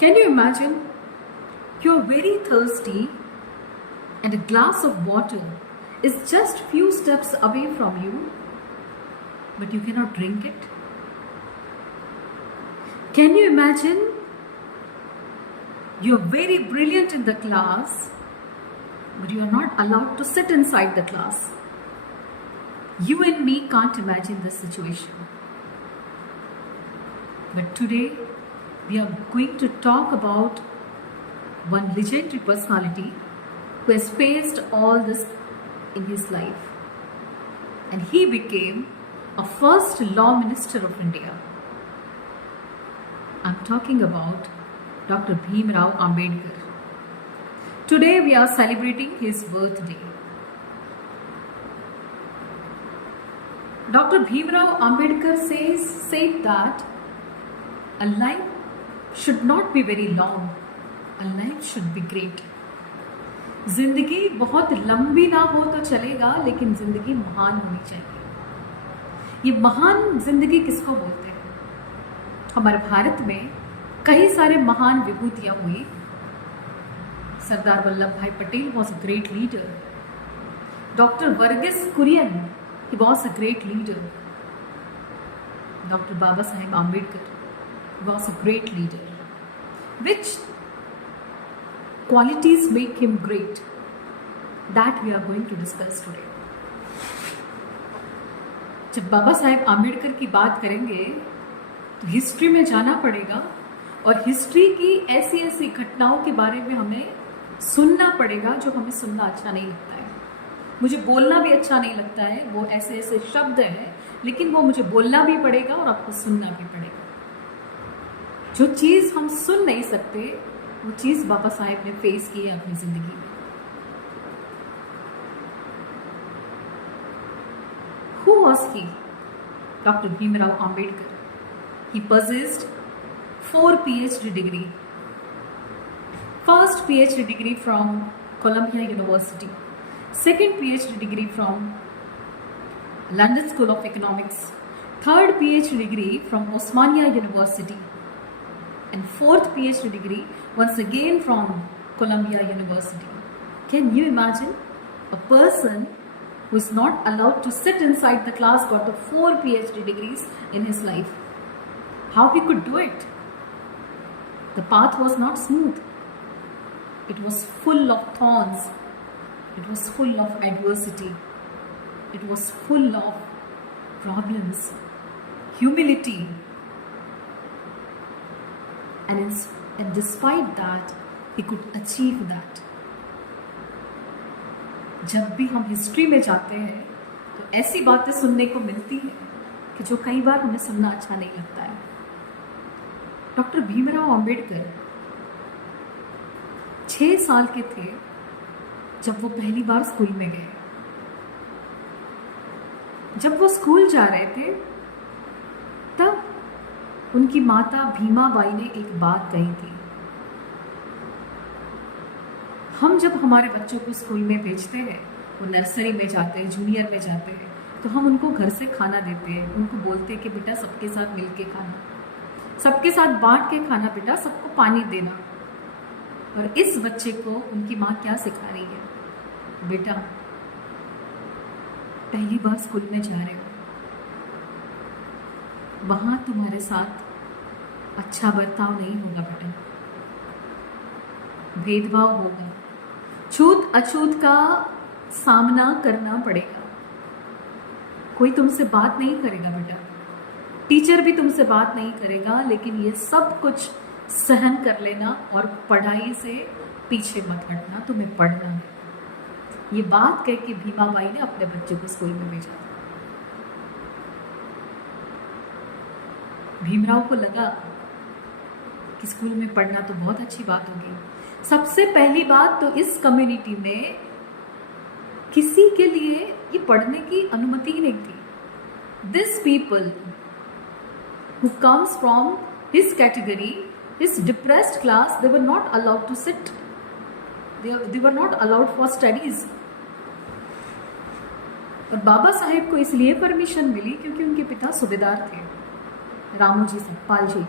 Can you imagine? You're very thirsty and a glass of water is just few steps away from you, but you cannot drink it. Can you imagine? You're very brilliant in the class, but you are not allowed to sit inside the class. You and me can't imagine this situation. But today, we are going to talk about one legendary personality who has faced all this in his life. And he became a first law minister of India. I'm talking about Dr. Bhim Rao Ambedkar. Today we are celebrating his birthday. Dr. Bhim Rao Ambedkar said that a life should not be very long, a life should be great. जिंदगी बहुत लंबी ना हो तो चलेगा, लेकिन जिंदगी महान होनी चाहिए। ये महान जिंदगी किसको बोलते हैं? हमारे भारत में कई सारे महान विभूतियां हुई। Sardar Vallabh Bhai Patel was a great leader. Doctor Varghese Kurien, he was a great leader. Dr. Baba Saheb Ambedkar was a great leader. Which qualities make him great? That we are going to discuss today. जब बाबा साहेब आम्बेडकर की बात करेंगे तो हिस्ट्री में जाना पड़ेगा और history की ऐसी ऐसी घटनाओं के बारे में हमें सुनना पड़ेगा जो हमें सुनना अच्छा नहीं लगता है। मुझे बोलना भी अच्छा नहीं लगता है, वो ऐसे ऐसे शब्द हैं, लेकिन वो मुझे बोलना भी पड़ेगा और आपको सुनना भी पड़ेगा। जो चीज़ हम सुन नहीं सकते वो चीज़ बाबा साहेब ने फेस की है अपनी जिंदगी में। Who was he? Dr. Bhim Rao Ambedkar. He possessed 4 PhD degree. First PhD degree from Columbia University. Second PhD degree from London School of Economics. Third PhD degree from Osmania University. And fourth PhD degree once again from Columbia University. Can you imagine? A person who is not allowed to sit inside the class got the 4 PhD degrees in his life. How he could do it? The path was not smooth. It was full of thorns. It was full of adversity. It was full of problems, humility. And despite that, he could achieve that. जब भी हम history में जाते हैं तो ऐसी बातें सुनने को मिलती है कि जो कई बार हमें सुनना अच्छा नहीं लगता है। डॉक्टर भीमराव अंबेडकर 6 साल के थे जब वो पहली बार स्कूल में गए। जब वो स्कूल जा रहे थे तब उनकी माता भीमाबाई ने एक बात कही थी। हम जब हमारे बच्चों को स्कूल में भेजते हैं, वो नर्सरी में जाते हैं, जूनियर में जाते हैं, तो हम उनको घर से खाना देते हैं। उनको बोलते हैं कि बेटा सबके साथ मिल के खाना, सबके साथ बांट के खाना, बेटा सबको पानी देना। और इस बच्चे को उनकी माँ क्या सिखा रही है? बेटा पहली बार स्कूल में जा रहे हो, वहां तुम्हारे साथ अच्छा बर्ताव नहीं होगा बेटा, भेदभाव होगा, छूत अछूत का सामना करना पड़ेगा। कोई तुमसे बात नहीं करेगा बेटा, टीचर भी तुमसे बात नहीं करेगा, लेकिन ये सब कुछ सहन कर लेना और पढ़ाई से पीछे मत हटना, तुम्हें पढ़ना है। ये बात कह के भीमाबाई ने अपने बच्चे को स्कूल में भेजा। भीमराव को लगा कि स्कूल में पढ़ना तो बहुत अच्छी बात होगी। सबसे पहली बात तो इस कम्युनिटी में किसी के लिए ये पढ़ने की अनुमति ही नहीं थी। This people who comes from his category, his depressed class, they were not allowed to sit, they were not allowed for studies. और बाबा साहेब को इसलिए परमिशन मिली क्योंकि उनके पिता सूबेदार थे, रामोजी पाल जी।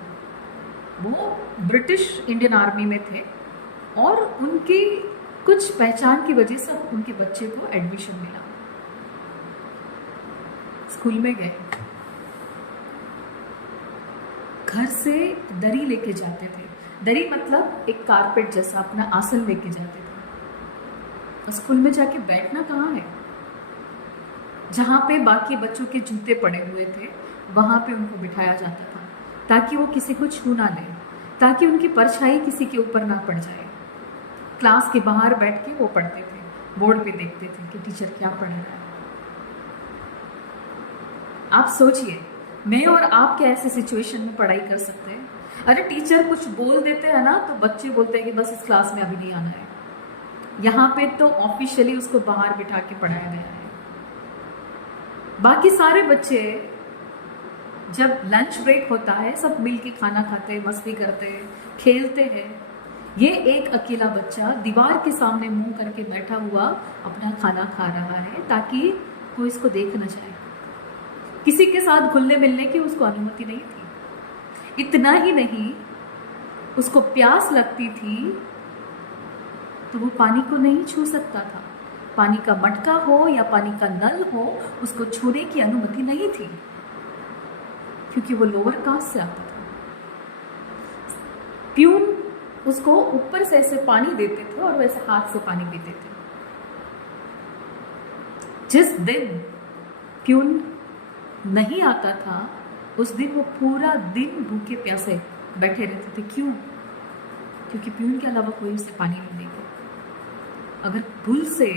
वो ब्रिटिश इंडियन आर्मी में थे और उनकी कुछ पहचान की वजह से उनके बच्चे को एडमिशन मिला। स्कूल में गए, घर से दरी लेके जाते थे। दरी मतलब एक कारपेट जैसा अपना आसन लेके जाते थे। और स्कूल में जाके बैठना कहाँ है? जहाँ पे बाकी बच्चों के जूते पड़े हुए थे वहाँ पे उनको बिठाया जाता था, ताकि वो किसी को छू ना ले, ताकि उनकी परछाई किसी के ऊपर ना पड़ जाए। क्लास के बाहर बैठ के वो पढ़ते थे, बोर्ड पे देखते थे कि टीचर क्या पढ़ रहा है। आप सोचिए, मैं और आप क्या ऐसे सिचुएशन में पढ़ाई कर सकते हैं? अरे टीचर कुछ बोल देते हैं ना तो बच्चे बोलते हैं कि बस इस क्लास में अभी नहीं आना है। यहाँ पे तो ऑफिशियली उसको बाहर बिठा के पढ़ाया गया है। बाकी सारे बच्चे जब लंच ब्रेक होता है सब मिलके खाना खाते हैं, मस्ती करते हैं, खेलते हैं। ये एक अकेला बच्चा दीवार के सामने मुंह करके बैठा हुआ अपना खाना खा रहा है, ताकि कोई इसको देख न जाए। किसी के साथ घुलने मिलने की उसको अनुमति नहीं थी। इतना ही नहीं, उसको प्यास लगती थी तो वो पानी को नहीं छू सकता था। पानी का मटका हो या पानी का नल हो, उसको छूने की अनुमति नहीं थी, क्योंकि वो लोअर कास्ट से आता था। प्यून उसको ऊपर से ऐसे पानी देते थे और वैसे हाथ से पानी पीते थे। जिस दिन प्यून नहीं आता था उस दिन वो पूरा दिन भूखे प्यासे बैठे रहते थे। क्यों? क्योंकि प्यून के अलावा कोई उसे पानी नहीं देगा। अगर भूल से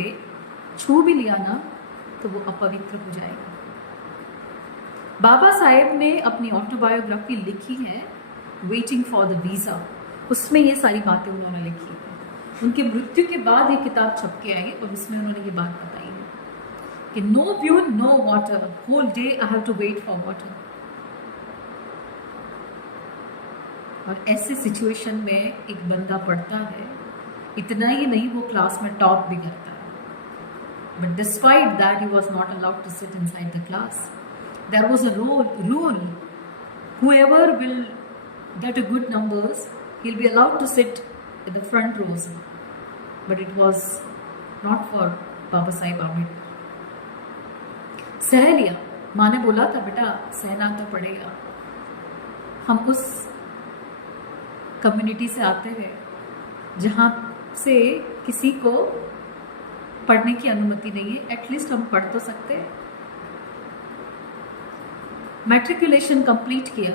छू भी लिया ना तो वो अपवित्र हो जाएगा। बाबा साहेब ने अपनी ऑटोबायोग्राफी लिखी है, वेटिंग फॉर द वीजा। उसमें ये सारी बातें उन्होंने लिखी है। उनकी मृत्यु के बाद ये किताब छप के आई और उसमें उन्होंने ये बात बताई है कि no peon no water, whole day I have to wait for water. और ऐसे सिचुएशन में एक बंदा पढ़ता है, इतना ही नहीं वो क्लास में टॉप भी करता है। But despite that he was not allowed to sit inside the class. There was a rule, whoever will get a good numbers, he'll be allowed to sit in the front rows. But it was not for Baba Saheb Ambedkar. सह लिया, माँ ने बोला था बेटा सहना तो पड़ेगा। हम उस कम्युनिटी से आते हैं जहाँ से किसी को पढ़ने की अनुमति नहीं है। एटलीस्ट हम पढ़ तो सकते हैं। मैट्रिकुलेशन कंप्लीट किया,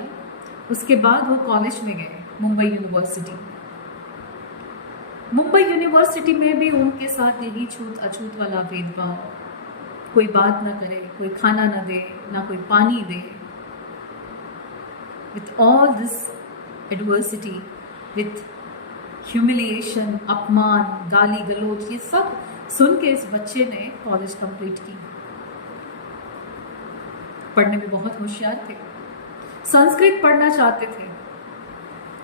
उसके बाद वो कॉलेज में गए, मुंबई यूनिवर्सिटी। मुंबई यूनिवर्सिटी में भी उनके साथ यही छूत अछूत वाला भेदभाव, कोई बात ना करे, कोई खाना ना दे, ना कोई पानी दे। With all this adversity, with humiliation, अपमान, गाली गलौज, ये सब सुन के इस बच्चे ने कॉलेज कंप्लीट की। पढ़ने में बहुत होशियार थे, संस्कृत पढ़ना चाहते थे,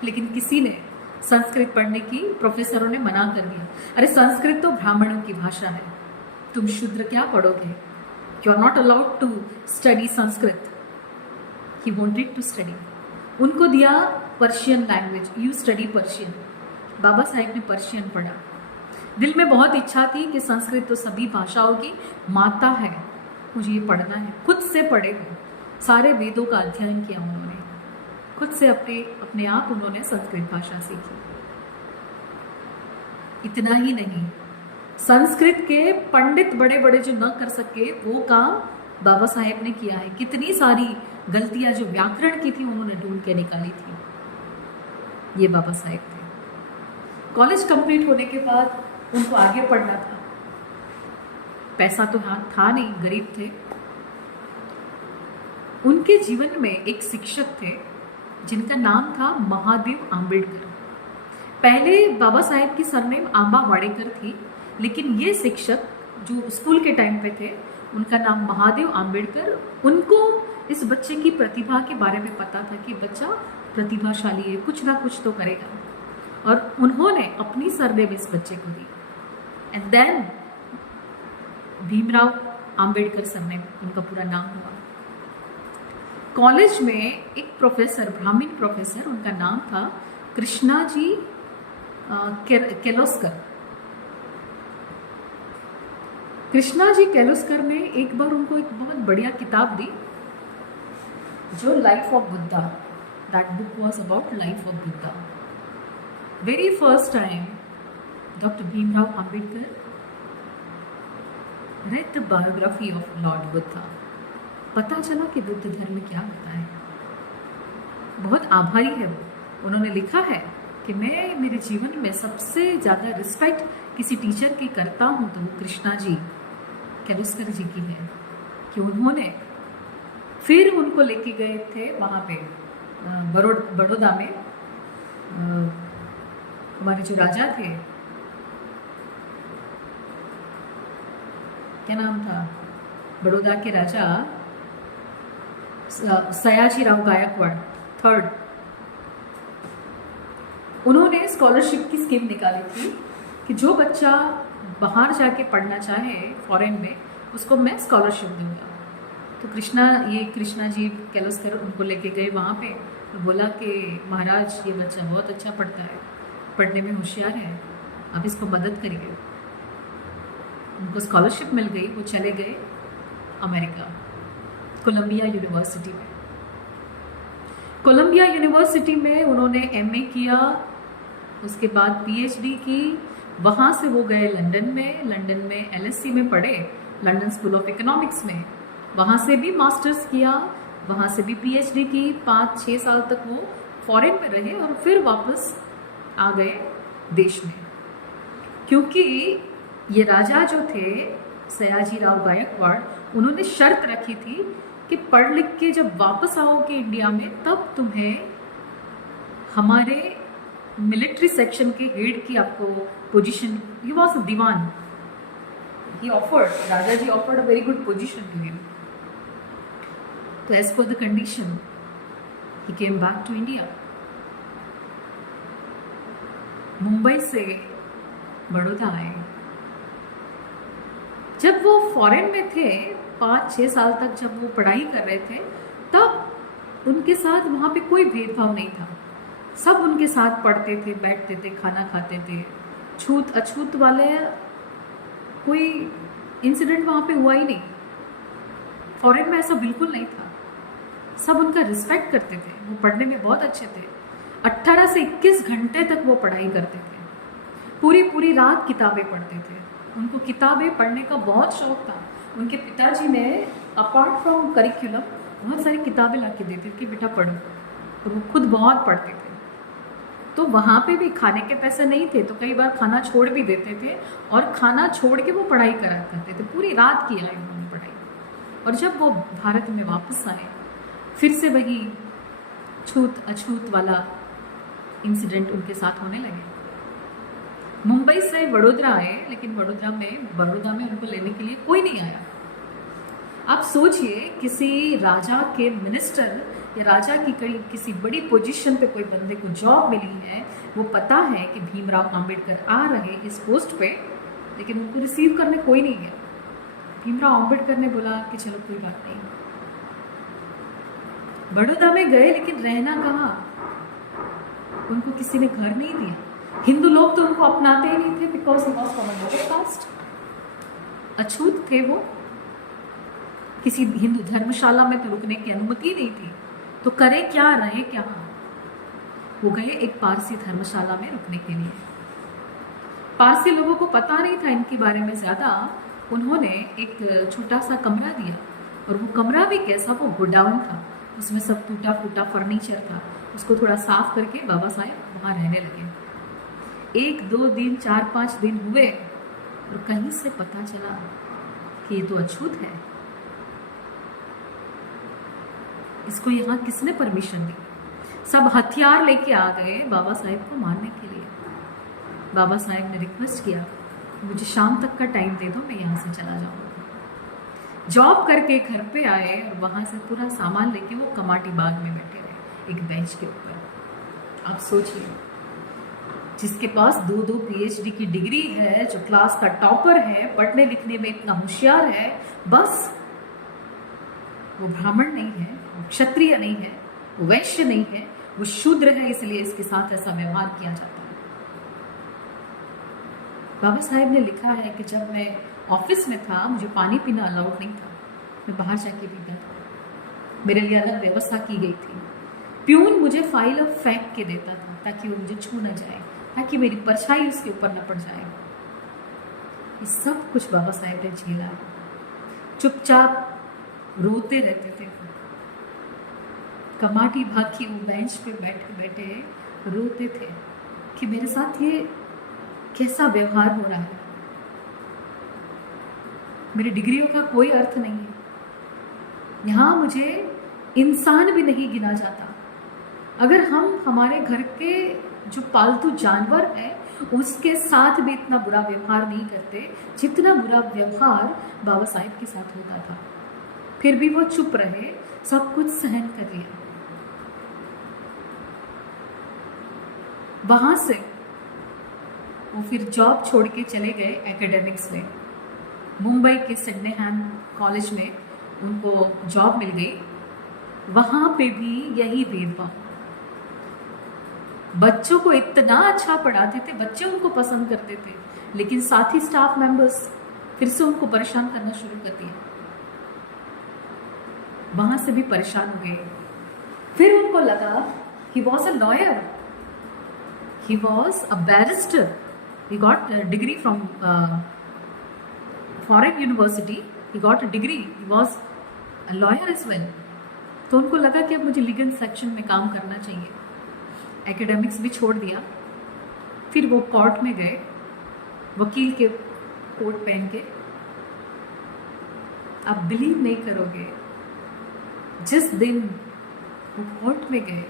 लेकिन किसी ने संस्कृत पढ़ने की, प्रोफेसरों ने मना कर दिया। अरे संस्कृत तो ब्राह्मणों की भाषा है, तुम शूद्र क्या पढ़ोगे? You are not allowed to study Sanskrit. He wanted to study. उनको दिया Persian language, you study Persian. Baba Saheb ने पर्शियन पढ़ा। दिल में बहुत इच्छा थी कि संस्कृत तो सभी भाषाओं की माता है, मुझे ये पढ़ना है। खुद से पढ़े हुए सारे वेदों का अध्ययन किया उन्होंने, खुद से अपने आप उन्होंने संस्कृत भाषा सीखी। इतना ही नहीं, संस्कृत के पंडित बड़े बड़े जो न कर सके वो काम बाबा साहेब ने किया है। कितनी सारी गलतियां जो व्याकरण की थी उन्होंने ढूंढ के निकाली थी। ये बाबा साहेब थे। कॉलेज कंप्लीट होने के बाद उनको आगे पढ़ना था, पैसा तो था नहीं, गरीब थे। उनके जीवन में एक शिक्षक थे जिनका नाम था महादेव आंबेडकर। पहले बाबा साहेब की सरनेम आंबा वाडेकर थी, लेकिन ये शिक्षक जो स्कूल के टाइम पे थे उनका नाम महादेव आंबेडकर। उनको इस बच्चे की प्रतिभा के बारे में पता था कि बच्चा प्रतिभाशाली है, कुछ ना कुछ तो करेगा, और उन्होंने अपनी सरनेम इस बच्चे को दी। And then Bhimrao Ambedkar surname उनका पूरा नाम हुआ। कॉलेज में एक प्रोफेसर, ब्राह्मण प्रोफेसर, उनका नाम था कृष्णाजी केलोस्कर। कृष्णाजी केलोस्कर ने एक बार उनको एक बहुत बढ़िया किताब दी जो life of Buddha, that book was about life of Buddha. Very first time doctor Bhimrao Ambedkar read the biography of Lord Buddha, पता चला कि बुद्ध धर्म क्या होता है। बहुत आभारी है वो। उन्होंने लिखा है कि मैं मेरे जीवन में सबसे ज़्यादा रिस्पेक्ट किसी टीचर की करता हूँ तो वो कृष्णा जी केलोस्कर जी की है, कि उन्होंने फिर उनको लेके गए थे वहाँ पे बड़ौदा में। हमारे जो राजा थे, क्या नाम था, बड़ौदा के राजा सयाजी राव गायकवाड़ थर्ड, उन्होंने स्कॉलरशिप की स्कीम निकाली थी कि जो बच्चा बाहर जाके पढ़ना चाहे फॉरेन में, उसको मैं स्कॉलरशिप दूंगा। तो कृष्णा जी केलोस्कर उनको लेके गए वहाँ पे, तो बोला कि महाराज ये बच्चा बहुत अच्छा पढ़ता है, पढ़ने में होशियार है, आप इसको मदद करिए। उनको स्कॉलरशिप मिल गई, वो चले गए अमेरिका, कोलंबिया यूनिवर्सिटी में। कोलंबिया यूनिवर्सिटी में उन्होंने एमए किया, उसके बाद पीएचडी की। वहाँ से वो गए लंदन में एलएससी में पढ़े, लंदन स्कूल ऑफ इकोनॉमिक्स में। वहाँ से भी मास्टर्स किया, वहाँ से भी पीएचडी की। 5-6 साल तक वो फॉरेन में रहे और फिर वापस आ गए देश में, क्योंकि ये राजा जो थे सयाजी राव गायकवाड़, उन्होंने शर्त रखी थी कि पढ़ लिख के जब वापस आओगे इंडिया में, तब तुम्हें हमारे मिलिट्री सेक्शन के हेड की आपको position, he was Dewan, he offered, Raja ji offered a very good position to him. So as per the condition, he came back to India. Mumbai से बड़ौदा आए। जब वो फॉरेन में थे 5-6 साल तक, जब वो पढ़ाई कर रहे थे, तब उनके साथ वहाँ पे कोई भेदभाव नहीं था। सब उनके साथ पढ़ते थे, बैठते थे, खाना खाते थे। छूत अछूत वाले कोई इंसिडेंट वहाँ पे हुआ ही नहीं। फॉरेन में ऐसा बिल्कुल नहीं था। सब उनका रिस्पेक्ट करते थे, वो पढ़ने में बहुत अच्छे थे। 18 से 21 घंटे तक वो पढ़ाई करते थे, पूरी रात किताबें पढ़ते थे। उनको किताबें पढ़ने का बहुत शौक था। उनके पिताजी ने अपार्ट फ्रॉम करिकुलम बहुत सारी किताबें ला के देते थे कि बेटा पढ़ो, और वो खुद बहुत पढ़ते थे। तो वहाँ पे भी खाने के पैसे नहीं थे, तो कई बार खाना छोड़ भी देते थे, और खाना छोड़ के वो पढ़ाई करा करते थे। पूरी रात किया है उन्होंने पढ़ाई। और जब वो भारत में वापस आए, फिर से वही छूत अछूत वाला इंसिडेंट उनके साथ होने लगे। मुंबई से वडोदरा आए, लेकिन बड़ौदा में उनको लेने के लिए कोई नहीं आया। आप सोचिए, किसी राजा के मिनिस्टर या राजा की किसी बड़ी पोजीशन पे कोई बंदे को जॉब मिली है, वो पता है कि भीमराव अंबेडकर आ रहे इस पोस्ट पे, लेकिन उनको रिसीव करने कोई नहीं गया। भीमराव अंबेडकर ने बोला कि चलो कोई बात नहीं। बड़ौदा में गए, लेकिन रहना कहाँ, उनको किसी ने घर नहीं दिया। हिंदू लोग तो उनको अपनाते ही नहीं थे, because he was from a lower caste. अछूत थे वो, किसी हिंदू धर्मशाला में तो रुकने की अनुमति नहीं थी। तो करे क्या, रहे क्या। वो गए एक पारसी धर्मशाला में रुकने के लिए। पारसी लोगों को पता नहीं था इनके बारे में ज़्यादा। उन्होंने एक छोटा सा कमरा दिया, और वो कमरा भी कैसा, वो गोडाउन था, उसमें सब टूटा फूटा फर्नीचर था। उसको थोड़ा साफ करके बाबा साहेब वहाँ रहने लगे। 1-2 दिन 4-5 दिन हुए, और कहीं से पता चला कि ये तो अछूत है, इसको यहाँ किसने परमिशन दी। सब हथियार लेके आ गए बाबा साहेब को मारने के लिए। बाबा साहेब ने रिक्वेस्ट किया, मुझे शाम तक का टाइम दे दो, मैं यहाँ से चला जाऊँगा। जॉब करके घर पे आए, और वहाँ से पूरा सामान लेके वो कमाटी बाग में बैठे रहे एक बेंच के ऊपर। आप सोचिए, जिसके पास 2-2 पीएचडी की डिग्री है, जो क्लास का टॉपर है, पढ़ने लिखने में इतना होशियार है, बस वो ब्राह्मण नहीं है, क्षत्रिय नहीं है, वो वैश्य नहीं है, वो शूद्र है, इसलिए इसके साथ ऐसा व्यवहार किया जाता है। बाबा साहेब ने लिखा है कि जब मैं ऑफिस में था, मुझे पानी पीना अलाउड नहीं था, मैं बाहर जाके पीता था, मेरे लिए अलग व्यवस्था की गई थी। प्यून मुझे फाइल अब फेंक के देता था ताकि वो मुझे छू न जाए, ताकि मेरी परछाई उसके ऊपर न पड़ जाए। ये सब कुछ बाबा साहेब ने झेला है। चुपचाप रोते रहते थे, कमाटी भाग वो बेंच पे बैठे बैठे रोते थे कि मेरे साथ ये कैसा व्यवहार हो रहा है, मेरी डिग्रियों का कोई अर्थ नहीं है, यहाँ मुझे इंसान भी नहीं गिना जाता। अगर हम हमारे घर के जो पालतू जानवर है उसके साथ भी इतना बुरा व्यवहार नहीं करते जितना बुरा व्यवहार बाबा साहेब के साथ होता था, फिर भी वो चुप रहे, सब कुछ सहन कर लिया। वहां से वो फिर जॉब छोड़ के चले गए एकेडमिक्स में। मुंबई के सिडनेहम कॉलेज में उनको जॉब मिल गई। वहां पे भी यही भेदभाव, बच्चों को इतना अच्छा पढ़ाते थे, बच्चे उनको पसंद करते थे, लेकिन साथी स्टाफ मेंबर्स फिर से उनको परेशान करना शुरू कर दिया। वहां से भी परेशान हो गए। फिर उनको लगा he was a lawyer, he was a barrister, he got a degree from foreign university, he got a degree, he was a lawyer as well। तो उनको लगा कि अब मुझे लीगल सेक्शन में काम करना चाहिए, एकेडमिक्स भी छोड़ दिया। फिर वो कोर्ट में गए, वकील के कोट पहन के। आप बिलीव नहीं करोगे, जिस दिन वो कोर्ट में गए,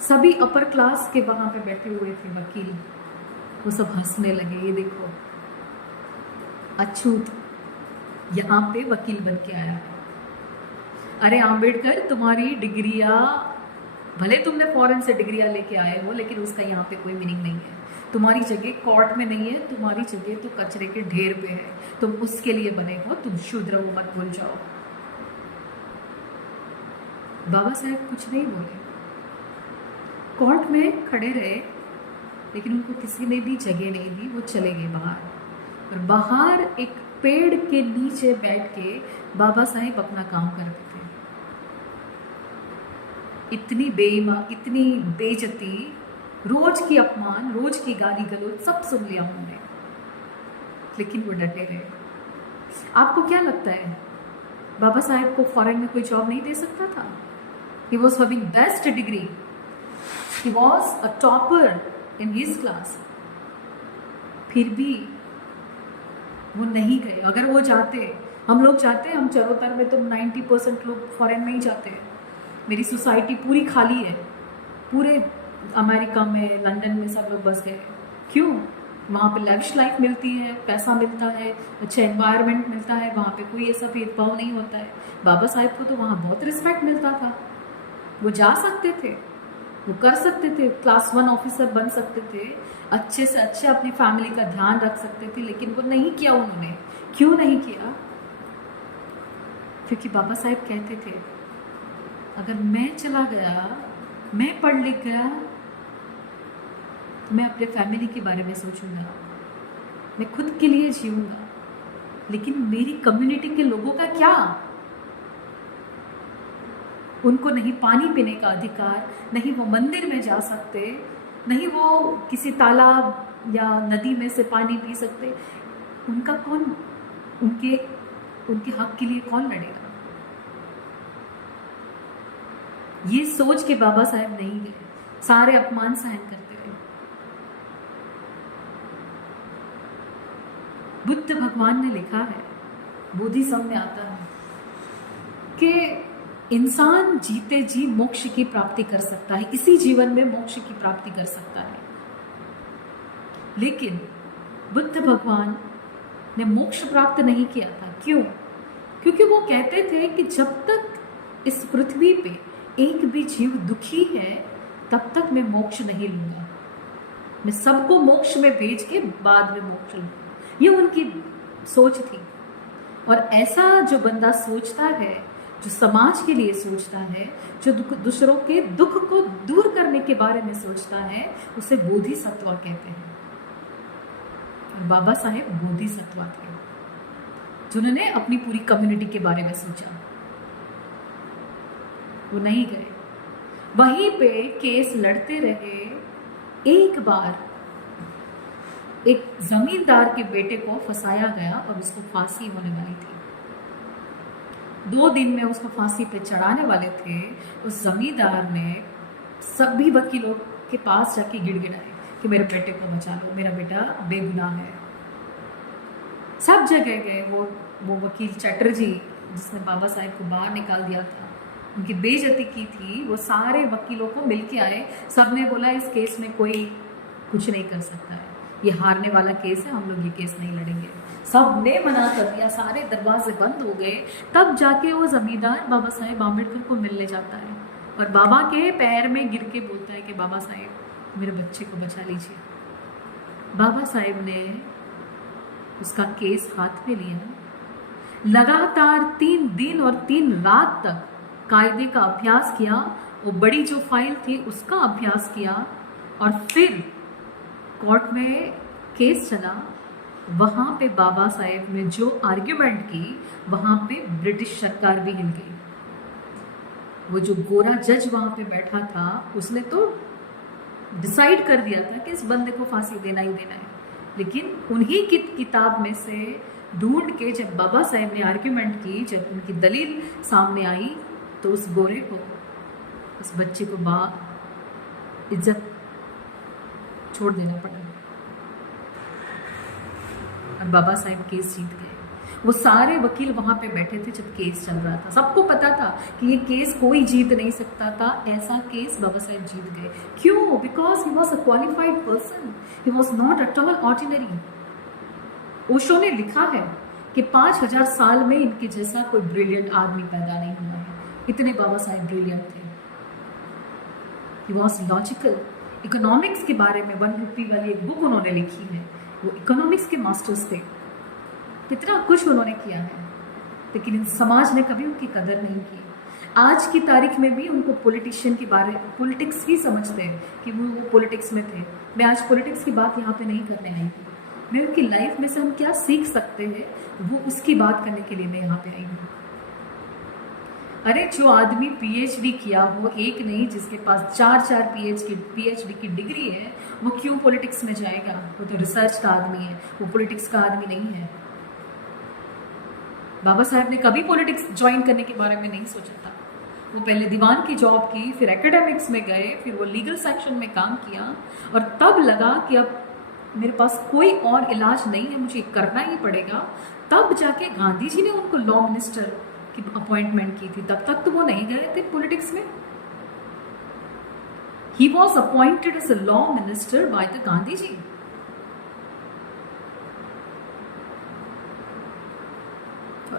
सभी अपर क्लास के वहां पे बैठे हुए थे वकील, वो सब हंसने लगे। ये देखो अछूत यहाँ पे वकील बन के आया। अरे आम्बेडकर, तुम्हारी डिग्रियां, भले तुमने फॉरेन से डिग्रियां लेके आए हो, लेकिन उसका यहाँ पे कोई मीनिंग नहीं है। तुम्हारी जगह कोर्ट में नहीं है, तुम्हारी जगह तो कचरे के ढेर पे है, तुम उसके लिए बने हो, तुम शूद्र हो, मत भूल जाओ। बाबा साहेब कुछ नहीं बोले, कोर्ट में खड़े रहे, लेकिन उनको किसी ने भी जगह नहीं दी। वो चले गए बाहर, और बाहर एक पेड़ के नीचे बैठ के बाबा साहेब अपना काम करते थे। इतनी इतनी बेइज्जती, रोज की अपमान, रोज की गाली गलौज सब सुन लिया उन्होंने, लेकिन वो डटे रहे। आपको क्या लगता है बाबा साहेब को फॉरेन में कोई जॉब नहीं दे सकता था? He was having best degree, he was a topper in his class, फिर भी वो नहीं गए। अगर वो जाते, हम लोग जाते, हम चरोतर में तो 90% लोग फॉरेन में ही जाते हैं। मेरी सोसाइटी पूरी खाली है, पूरे अमेरिका में, लंदन में सब लोग बस गए। क्यों? वहाँ पे लैविश लाइफ मिलती है, पैसा मिलता है, अच्छा एनवायरनमेंट मिलता है, वहाँ पे कोई ऐसा भेदभाव नहीं होता है। बाबा साहेब को तो वहाँ बहुत रिस्पेक्ट मिलता था, वो जा सकते थे, वो कर सकते थे, क्लास 1 ऑफिसर बन सकते थे, अच्छे से अच्छे अपनी फैमिली का ध्यान रख सकते थे, लेकिन वो नहीं किया उन्होंने। क्यों नहीं किया? क्योंकि बाबा साहेब कहते थे, अगर मैं चला गया, मैं पढ़ लिख गया, तो मैं अपने फैमिली के बारे में सोचूंगा, मैं खुद के लिए जीऊंगा, लेकिन मेरी कम्युनिटी के लोगों का क्या? उनको नहीं पानी पीने का अधिकार, नहीं वो मंदिर में जा सकते, नहीं वो किसी तालाब या नदी में से पानी पी सकते। उनका कौन, उनके हक के लिए कौन लड़ेगा? ये सोच के बाबा साहेब नहीं गए, सारे अपमान सहन करते रहे। बुद्ध भगवान ने लिखा है, बोधिसत्व में आता है कि इंसान जीते जी मोक्ष की प्राप्ति कर सकता है, इसी जीवन में मोक्ष की प्राप्ति कर सकता है। लेकिन बुद्ध भगवान ने मोक्ष प्राप्त नहीं किया था। क्यों? क्योंकि वो कहते थे कि जब तक इस पृथ्वी पे एक भी जीव दुखी है, तब तक मैं मोक्ष नहीं लूंगा, मैं सबको मोक्ष में भेज के बाद में मोक्ष लूंगा। ये उनकी सोच थी। और ऐसा जो बंदा सोचता है, जो समाज के लिए सोचता है, जो दूसरों के दुख को दूर करने के बारे में सोचता है, उसे बोधिसत्व कहते हैं। और बाबा साहेब बोधिसत्व थे, जिन्होंने अपनी पूरी कम्युनिटी के बारे में सोचा। वो नहीं गए, वहीं पे केस लड़ते रहे। एक बार एक जमींदार के बेटे को फंसाया गया और उसको फांसी होने वाली थी। 2 दिन में उसको फांसी पे चढ़ाने वाले थे। उस जमींदार ने सभी वकीलों के पास जाके गिड़गिड़ाए कि मेरे बेटे को बचा लो, मेरा बेटा बेगुनाह है। सब जगह गए। वो वकील चटर्जी जिसने बाबा साहेब को बाहर निकाल दिया था, उनकी बेइज्जती की थी, वो सारे वकीलों को मिलके आए। सबने बोला इस केस में कोई कुछ नहीं कर सकता है, ये हारने वाला केस है, हम लोग ये केस नहीं लड़ेंगे। सबने मना कर दिया, सारे दरवाजे बंद हो गए। तब जाके वो जमींदार बाबा साहेब आम्बेडकर को मिलने जाता है और बाबा के पैर में गिर के बोलता है कि बाबा साहेब मेरे बच्चे को बचा लीजिए। बाबा साहेब ने उसका केस हाथ में लिया। लगातार 3 दिन और 3 रात तक कायदे का अभ्यास किया। वो बड़ी जो फाइल थी उसका अभ्यास किया और फिर कोर्ट में केस चला। वहाँ पे बाबा साहेब ने जो आर्ग्यूमेंट की, वहाँ पे ब्रिटिश सरकार भी हिल गई। वो जो गोरा जज वहाँ पे बैठा था, उसने तो डिसाइड कर दिया था कि इस बंदे को फांसी देना ही देना है। लेकिन उन्हीं की किताब में से ढूंढ के जब बाबा साहेब ने आर्ग्यूमेंट की, जब उनकी दलील सामने आई, तो उस गोरे को, उस बच्चे को इज्जत छोड़ देना पड़ा और बाबा साहेब केस जीत गए। वो सारे वकील वहां पे बैठे थे जब केस चल रहा था। सबको पता था कि ये केस कोई जीत नहीं सकता था। ऐसा केस बाबा साहेब जीत गए। क्यों? Because he was a qualified person, he was not at all ordinary. Osho ने लिखा है कि 5000 साल में इनके जैसा कोई ब्रिलियंट आदमी पैदा नहीं हुआ है। इतने बाबा साहेब ब्रिलियंट थे। He was logical. इकोनॉमिक्स के बारे में 1 रुपी वाली एक बुक उन्होंने लिखी है। वो इकोनॉमिक्स के मास्टर्स थे। कितना कुछ उन्होंने किया है, लेकिन इन समाज ने कभी उनकी कदर नहीं की। आज की तारीख में भी उनको पॉलिटिशियन के बारे, पॉलिटिक्स ही समझते हैं कि वो पॉलिटिक्स में थे। मैं आज पॉलिटिक्स की बात यहाँ पे नहीं करने आई हूँ। मैं उनकी लाइफ में से हम क्या सीख सकते हैं, वो उसकी बात करने के लिए मैं यहाँ पे आई हूँ। अरे जो आदमी पीएचडी किया हो, एक नहीं जिसके पास 4 पीएचडी की डिग्री है, वो क्यों पॉलिटिक्स में जाएगा? वो तो रिसर्च का आदमी है, वो पॉलिटिक्स का आदमी नहीं है। बाबा साहब ने कभी पॉलिटिक्स ज्वाइन करने के बारे में नहीं सोचा था। वो पहले दीवान की जॉब की, फिर एकेडमिक्स में गए, फिर वो लीगल सेक्शन में काम किया और तब लगा कि अब मेरे पास कोई और इलाज नहीं है, मुझे करना ही पड़ेगा। तब जाके गांधी जी ने उनको लॉ मिनिस्टर की अपॉइंटमेंट की थी। तब तक तो वो नहीं गए थे पॉलिटिक्स में। He was appointed as a law minister by the Gandhi ji.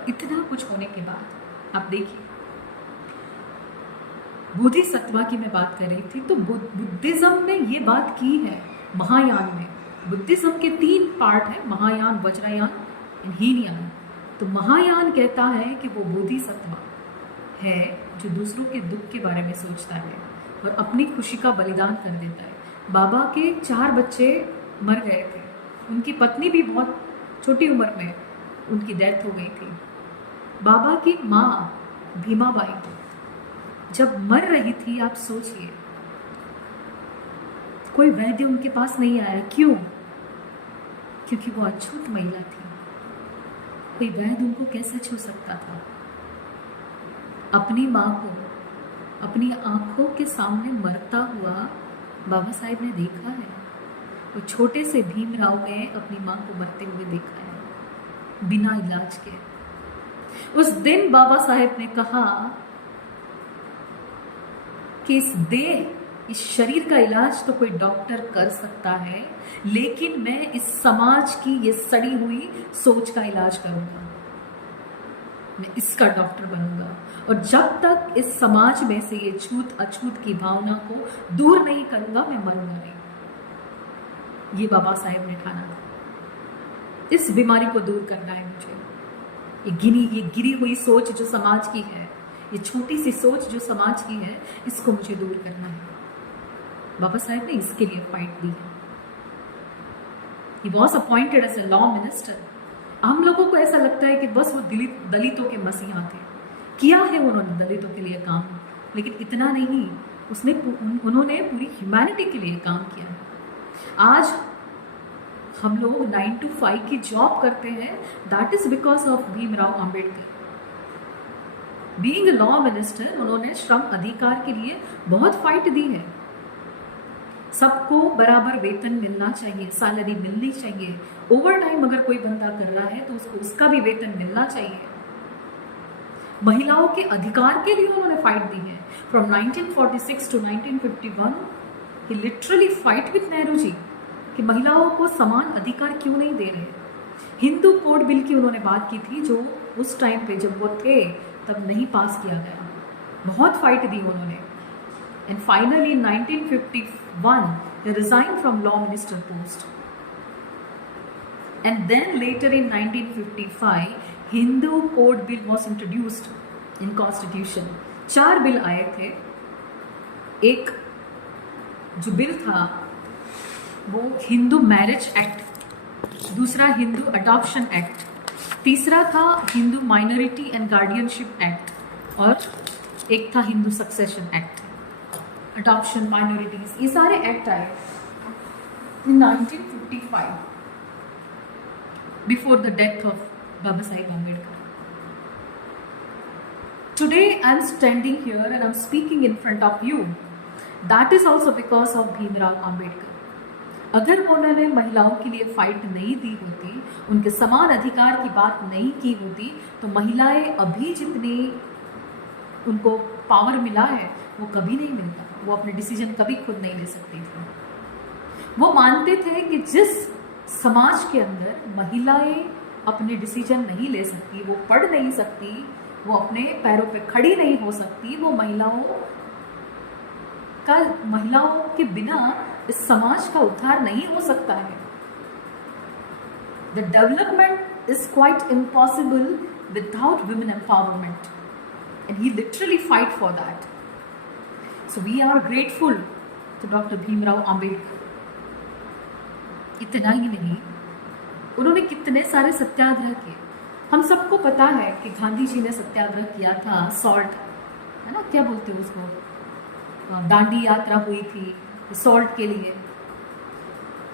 इतना कुछ होने के बाद आप देखिए, बोधिसत्व की मैं बात कर रही थी, तो बुद्धिज्म ने ये बात की है। महायान में बुद्धिज्म के 3 पार्ट है, महायान, वज्रयान एंड हीनयान। तो महायान कहता है कि वो बोधिसत्व है जो दूसरों के दुख के बारे में सोचता है और अपनी खुशी का बलिदान कर देता है। बाबा के 4 बच्चे मर गए थे, उनकी पत्नी भी बहुत छोटी उम्र में उनकी डेथ हो गई थी। बाबा की माँ भीमाबाई जब मर रही थी, आप सोचिए, कोई वैद्य उनके पास नहीं आया। क्यों? क्योंकि वो अछूत महिला थी। कोई वैद्य उनको कैसे छू सकता था? अपनी माँ को अपनी आंखों के सामने मरता हुआ बाबा साहेब ने देखा है। वो छोटे से भीमराव ने अपनी माँ को मरते हुए देखा है, बिना इलाज के। उस दिन बाबा साहेब ने कहा कि इस शरीर का इलाज तो कोई डॉक्टर कर सकता है, लेकिन मैं इस समाज की ये सड़ी हुई सोच का इलाज करूंगा। मैं इसका डॉक्टर बनूंगा और जब तक इस समाज में से ये छूत अछूत की भावना को दूर नहीं करूंगा, मैं मरूंगा नहीं। ये बाबा साहेब ने ठाना, इस बीमारी को दूर करना है मुझे। ये गिरी हुई सोच जो समाज की है, ये छोटी सी सोच जो समाज की है, इसको मुझे दूर करना है। बाबा साहेब ने इसके लिए फाइट दी है। He was appointed as a law minister. हम लोगों को ऐसा लगता है कि बस वो दलितों के मसीहा थे। किया है उन्होंने दलितों के लिए काम, लेकिन इतना नहीं, उन्होंने पूरी ह्यूमैनिटी के लिए काम किया है। आज हम लोग 9 to 5 की जॉब करते हैं, that is because of Bhimrao Ambedkar. Being a law minister, उन्होंने श्रम अधिकार के लिए बहुत फाइट दी है। सबको बराबर वेतन मिलना चाहिए, सैलरी मिलनी चाहिए। ओवर टाइम अगर कोई बंदा कर रहा है तो उसको उसका भी वेतन मिलना चाहिए। महिलाओं के अधिकार के लिए उन्होंने फाइट दी है। From 1946 to 1951 he literally fight with Nehru ji कि महिलाओं को समान अधिकार क्यों नहीं दे रहे। हिंदू कोड बिल की उन्होंने बात की थी, जो उस टाइम पे जब वो थे तब नहीं पास किया गया। बहुत फाइट दी उन्होंने। And finally in 1951 he resigned from law minister post. And then later in 1955 Hindu Code Bill was introduced in Constitution. 4 bill आए थे। एक जो बिल था वो हिंदू मैरिज एक्ट, दूसरा हिंदू अडॉप्शन एक्ट, तीसरा था Hindu minority and guardianship act, और एक था Hindu succession act. Adoption, minorities, ये सारे एक्ट आए in 1955 before the death of Baba Saheb Ambedkar. Today I am standing here and I am speaking in front of you. That is also because of Bhimrao Ambedkar. अगर उन्होंने महिलाओं के लिए fight नहीं दी होती, उनके समान अधिकार की बात नहीं की होती, तो महिलाएं अभी जितनी उनको पावर मिला है वो कभी नहीं मिलता। वो अपने डिसीजन कभी खुद नहीं ले सकती थी। वो मानते थे कि जिस समाज के अंदर महिलाएं अपने डिसीजन नहीं ले सकती, वो पढ़ नहीं सकती, वो अपने पैरों पे खड़ी नहीं हो सकती, वो महिलाओं के बिना इस समाज का उद्धार नहीं हो सकता है। The development is quite impossible without women empowerment, and he literally fight for that. So we are grateful to Dr. Bhimrao Ambedkar. इतना ही नहीं, उन्होंने कितने सारे सत्याग्रह किए। हम सबको पता है कि गांधी जी ने सत्याग्रह किया था, सॉल्ट, है ना, क्या बोलते हैं उसको, दांडी यात्रा हुई थी सॉल्ट के लिए।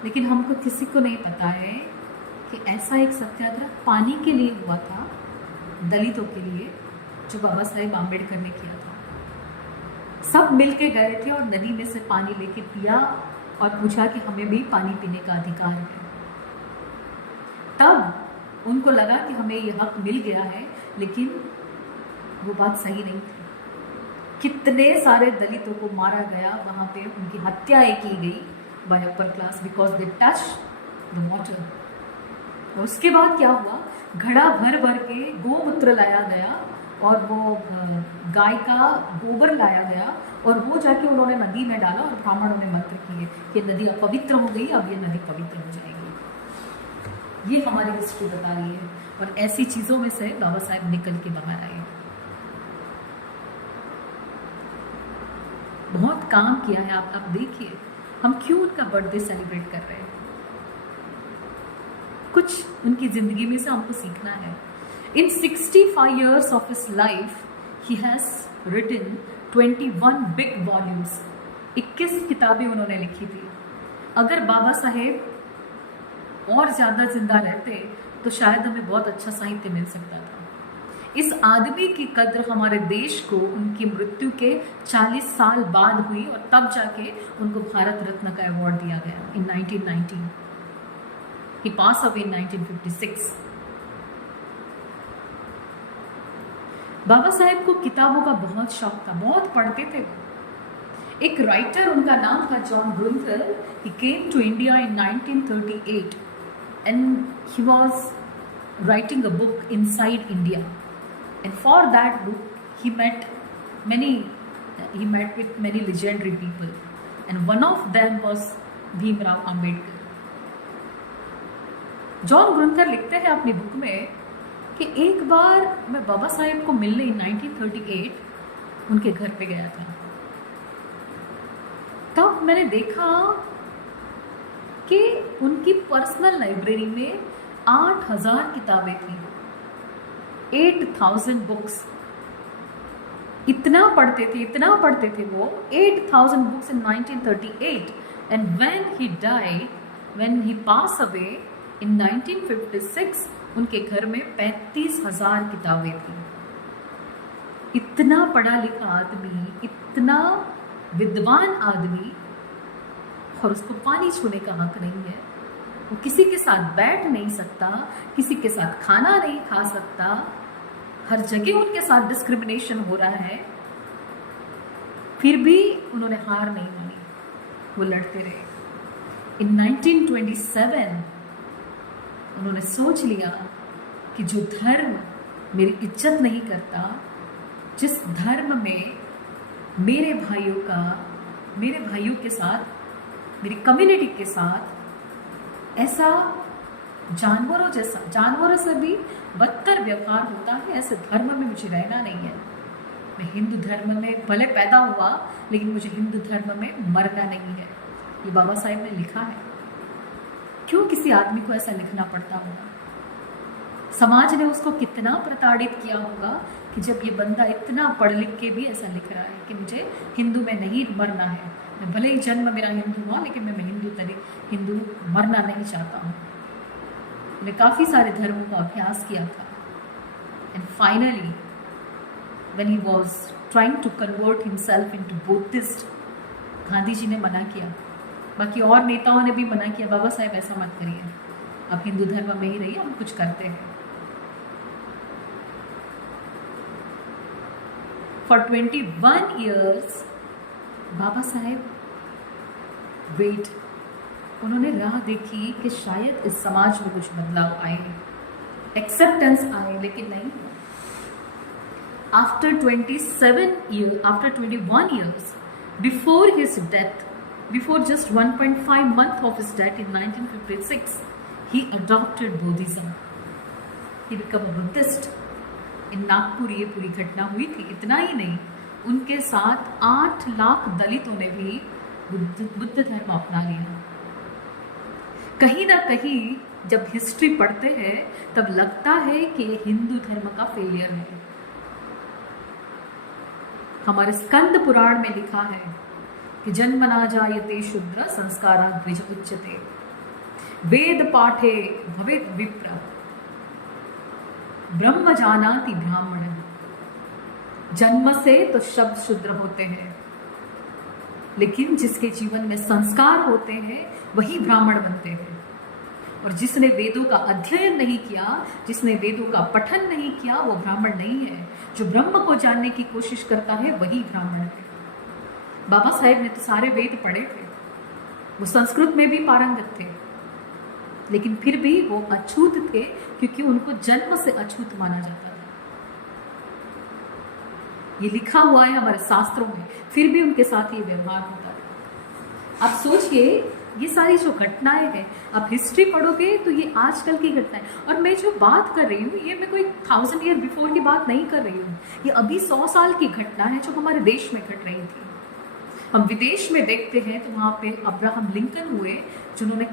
लेकिन हमको किसी को नहीं पता है कि ऐसा एक सत्याग्रह पानी के लिए हुआ था, दलितों के लिए, जो बाबा साहेब आम्बेडकर ने किया था। सब मिलके गए थे और नदी में से पानी लेके पिया और पूछा कि हमें भी पानी पीने का अधिकार है। तब उनको लगा कि हमें ये हक मिल गया है, लेकिन वो बात सही नहीं थी। कितने सारे दलितों को मारा गया, वहाँ पे उनकी हत्याएं की गई bye upper class because they touch the water. और उसके बाद क्या हुआ, घड़ा भर भर के गोमूत्र लाया गया और वो गाय का गोबर लाया गया और वो जाके उन्होंने नदी में डाला और ब्राह्मणों ने मंत्र किए कि नदी अपवित्र हो गई, अब ये नदी पवित्र हो जाएगी। ये हमारी हिस्ट्री बता रही है, और ऐसी चीज़ों में से बाबा साहेब निकल के बाहर आए। बहुत काम किया है। आप देखिए हम क्यों उनका बर्थडे सेलिब्रेट कर रहे हैं। कुछ उनकी जिंदगी में से हमको सीखना है। In 65 years of his life, he has written 21 big volumes. 21 किताबें उन्होंने लिखी थी। अगर बाबा साहेब और ज़्यादा जिंदा रहते तो शायद हमें बहुत अच्छा साहित्य मिल सकता था। इस आदमी की कद्र हमारे देश को उनकी मृत्यु के 40 साल बाद हुई, और तब जाके उनको भारत रत्न का अवार्ड दिया गया in 1919. He passed away in 1956. Baba Saheb को किताबों का बहुत शौक था, बहुत पढ़ते थे। एक राइटर उनका नाम था John Gunther. He came to India in 1938 and he was writing a book inside India, and for that book he met with many legendary people, and one of them was Bhimrao Ambedkar. John Gunther लिखते हैं अपनी book में कि कि एक बार मैं बाबा साहेब को मिलने 1938 उनके घर पे गया था। तब मैंने देखा कि उनकी पर्सनल लाइब्रेरी में 8000 किताबें थी, 8000 बुक्स। इतना पढ़ते थे वो, 8000 books in 1938। And when he passed away in 1956, उनके घर में 35,000 किताबें थी। इतना पढ़ा लिखा आदमी, इतना विद्वान आदमी, और उसको पानी छूने का हक नहीं है। वो किसी के साथ बैठ नहीं सकता, किसी के साथ खाना नहीं खा सकता, हर जगह उनके साथ डिस्क्रिमिनेशन हो रहा है। फिर भी उन्होंने हार नहीं मानी, वो लड़ते रहे। इन 1927 उन्होंने सोच लिया कि जो धर्म मेरी इज्जत नहीं करता, जिस धर्म में मेरे भाइयों के साथ, मेरी कम्युनिटी के साथ ऐसा जानवरों से भी बदतर व्यवहार होता है, ऐसे धर्म में मुझे रहना नहीं है। मैं हिंदू धर्म में भले पैदा हुआ, लेकिन मुझे हिंदू धर्म में मरना नहीं है। ये बाबा साहेब ने लिखा है। क्यों किसी आदमी को ऐसा लिखना पड़ता होगा? समाज ने उसको कितना प्रताड़ित किया होगा कि जब ये बंदा इतना पढ़ लिख के भी ऐसा लिख रहा है कि मुझे हिंदू में नहीं मरना है। मैं भले ही जन्म मेरा हिंदू हुआ, लेकिन मैं हिंदू मरना नहीं चाहता हूँ। मैंने काफ़ी सारे धर्मों का अभ्यास किया था। And finally when he was trying to convert himself into Buddhist, Gandhi ji ने मना किया, बाकी और नेताओं ने भी मना किया, बाबा साहेब ऐसा मत करिए, आप हिंदू धर्म में ही रहिए, हम कुछ करते हैं। For 21 years बाबा साहेब उन्होंने राह देखी कि शायद इस समाज में कुछ बदलाव आए, एक्सेप्टेंस आए, लेकिन नहीं। After 21 years, before his death, before just 1.5 months of his death in 1956, he adopted Buddhism. He became a Buddhist. In Nagpur ये पूरी घटना हुई थी। इतना ही नहीं, उनके साथ 8 लाख दलितों ने भी बुद्ध धर्म अपना लिया। कहीं ना कहीं जब हिस्ट्री पढ़ते हैं तब लगता है कि ये हिंदू धर्म का फेलियर है। हमारे स्कंद पुराण में लिखा है कि जन्मना जायते शूद्र संस्कारात् द्विज उच्यते, वेद पाठे भवेत् विप्र, ब्रह्म जानाति ब्राह्मण। जन्म से तो शब्द शूद्र होते हैं, लेकिन जिसके जीवन में संस्कार होते हैं वही ब्राह्मण बनते हैं। और जिसने वेदों का अध्ययन नहीं किया, जिसने वेदों का पठन नहीं किया, वो ब्राह्मण नहीं है। जो ब्रह्म को जानने की कोशिश करता है वही ब्राह्मण है। बाबा साहेब ने तो सारे वेद पढ़े थे, वो संस्कृत में भी पारंगत थे, लेकिन फिर भी वो अछूत थे, क्योंकि उनको जन्म से अछूत माना जाता था। ये लिखा हुआ है हमारे शास्त्रों में, फिर भी उनके साथ ये व्यवहार होता है। आप सोचिए, ये सारी जो घटनाएं हैं, आप हिस्ट्री पढ़ोगे तो ये आजकल की घटनाएं, और मैं जो बात कर रही हूँ ये मैं कोई 1000 ईयर बिफोर की बात नहीं कर रही हूँ। ये अभी 100 साल की घटना है जो हमारे देश में घट रही थी। हम विदेश में देखते हैं तो वहाँ पे अब्राहम लिंकन हुए, जिन्होंने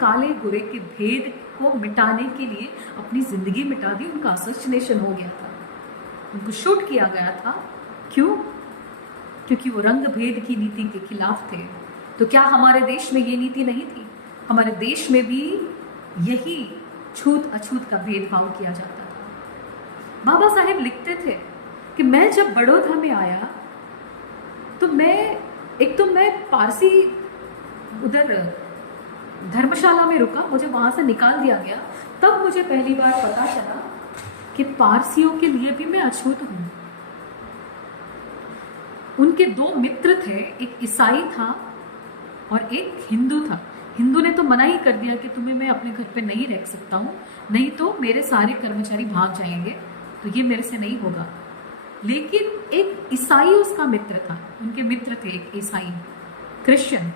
काले गोरे के भेद को मिटाने के लिए अपनी जिंदगी मिटा दी। उनका असोसिनेशन हो गया था, उनको शूट किया गया था। क्यों? क्योंकि वो रंग भेद की नीति के खिलाफ थे। तो क्या हमारे देश में ये नीति नहीं थी? हमारे देश में भी यही छूत अछूत का भेदभाव किया जाता था। बाबा साहेब लिखते थे कि मैं जब बड़ौदा में आया तो मैं पारसी उधर धर्मशाला में रुका, मुझे वहां से निकाल दिया गया। तब मुझे पहली बार पता चला कि पारसियों के लिए भी मैं अछूत हूं। उनके 2 मित्र थे, एक ईसाई था और एक हिंदू था। हिंदू ने तो मना ही कर दिया कि तुम्हें मैं अपने घर पे नहीं रख सकता हूँ, नहीं तो मेरे सारे कर्मचारी भाग जाएंगे, तो ये मेरे से नहीं होगा। लेकिन एक ईसाई उसका मित्र था, उनके मित्र थे एक ईसाई क्रिश्चियन।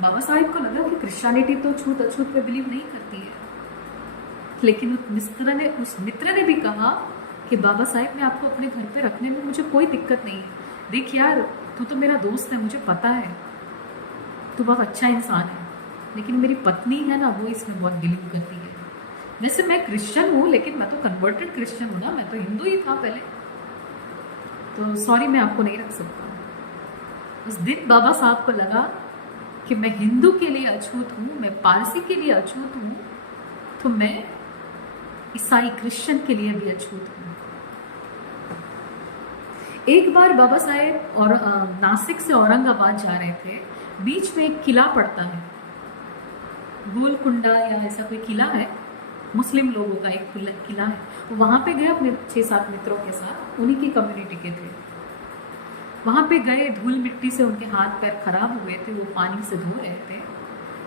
बाबा साहिब को लगा कि क्रिश्चियनिटी तो छूत अछूत पे बिलीव नहीं करती है, लेकिन उस मित्र ने भी कहा कि बाबा साहेब, मैं आपको अपने घर पे रखने में मुझे कोई दिक्कत नहीं है। देख यार, तू तो मेरा दोस्त है, मुझे पता है तू बहुत अच्छा इंसान है, लेकिन मेरी पत्नी है ना, वो इसमें बहुत बिलीव करती है। वैसे मैं क्रिश्चियन हूँ, लेकिन मैं तो कन्वर्टेड क्रिश्चियन हूँ ना, मैं तो हिंदू ही था पहले, तो सॉरी, मैं आपको नहीं रख सकता। उस दिन बाबा साहब को लगा कि मैं हिंदू के लिए अछूत हूँ, मैं पारसी के लिए अछूत हूँ, तो मैं ईसाई क्रिश्चियन के लिए भी अछूत हूँ। एक बार बाबा साहेब और नासिक से औरंगाबाद जा रहे थे, बीच में एक किला पड़ता है, गोलकुंडा या ऐसा कोई किला है, मुस्लिम लोगों का एक किला है। वहाँ पे गए अपने 6-7 मित्रों के साथ, उन्हीं की कम्युनिटी के थे। वहाँ पे गए, धूल मिट्टी से उनके हाथ पैर खराब हुए थे, वो पानी से धो रहे थे।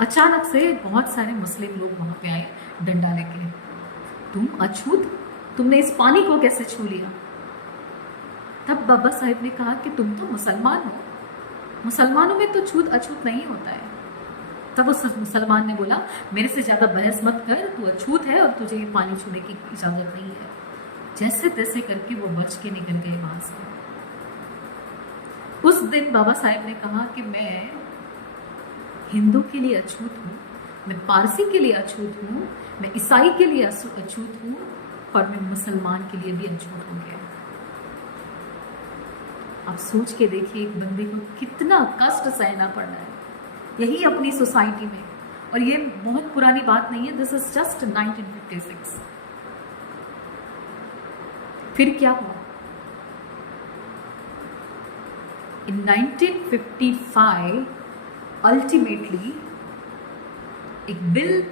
अचानक से बहुत सारे मुस्लिम लोग वहाँ पे आए डंडा लेके। तुम अछूत, तुमने इस पानी को कैसे छू लिया? तब बाबा साहेब ने कहा कि तुम तो मुसलमान हो, मुसलमानों में तो छूत अछूत नहीं होता है। तब उस मुसलमान ने बोला, मेरे से ज्यादा बहस मत कर, तू अछूत है और तुझे ये पानी छूने की इजाजत नहीं है। जैसे तैसे करके वो बच के निकल गए वहां से। उस दिन बाबा साहेब ने कहा कि मैं हिंदू के लिए अछूत हूँ, मैं पारसी के लिए अछूत हूँ, मैं ईसाई के लिए अछूत हूँ, और मैं मुसलमान के लिए भी अछूत हो गया। आप सोच के देखिए, एक बंदे को कितना कष्ट सहना पड़ रहा है, यही अपनी सोसाइटी में। और ये बहुत पुरानी बात नहीं है, दिस इज जस्ट 1956। फिर क्या हुआ? इन 1955 अल्टीमेटली एक बिल